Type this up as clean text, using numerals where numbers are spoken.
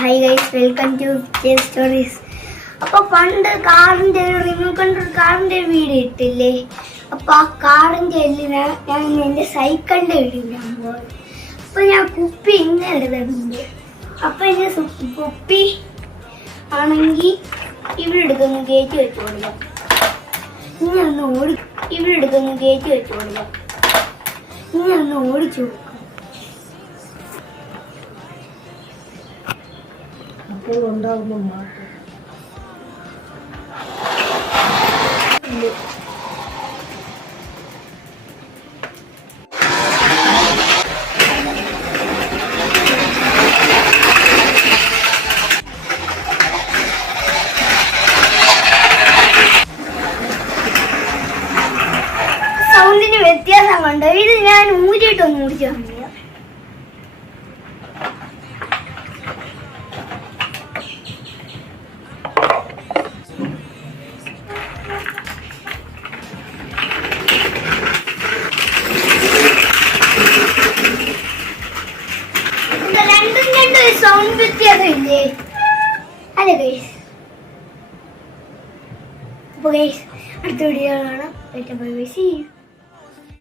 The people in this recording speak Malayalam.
Hi guys, welcome to J stories. അപ്പോൾ പണ്ട് കാറിൻ്റെ റിമോട്ട് കൺട്രോൾ കാറിൻ്റെ വീഡിയോ ഇട്ടില്ലേ? അപ്പോൾ ആ കാറിൻ്റെ എല്ലിന് ഞാൻ എൻ്റെ സൈക്കിളിൻ്റെ വീഡിയോ പോകും. അപ്പോൾ ഞാൻ കുപ്പി ഇങ്ങനെ എടുക്കുന്നുണ്ട്. അപ്പോൾ എൻ്റെ കുപ്പി ആണെങ്കിൽ ഇവിടെ എടുക്കുന്ന കയറ്റി വെച്ച് കൊടുക്കാം. ഇനി ഒന്ന് ഇവിടെ എടുക്കുന്ന കയറ്റി വെച്ച് കൊടുക്കാം. ഇനി ഒന്ന് ഓടിച്ചു കൊടുക്കാം. അപ്പോൾ ഉണ്ടാകുന്ന മാറ്റം സൗണ്ടിന് വ്യത്യാസം കണ്ടോ? ഇത് ഞാൻ ഊരിയിട്ടൊന്നും ഓടിച്ചു കാണില്ല. സൗണ്ട് വ്യത്യാസമില്ലേ? അല്ലേ ഗൈസ്? അപ്പോൾ ഗൈസ്, അടുത്ത വീഡിയോ കാണാം. Bye bye. See U.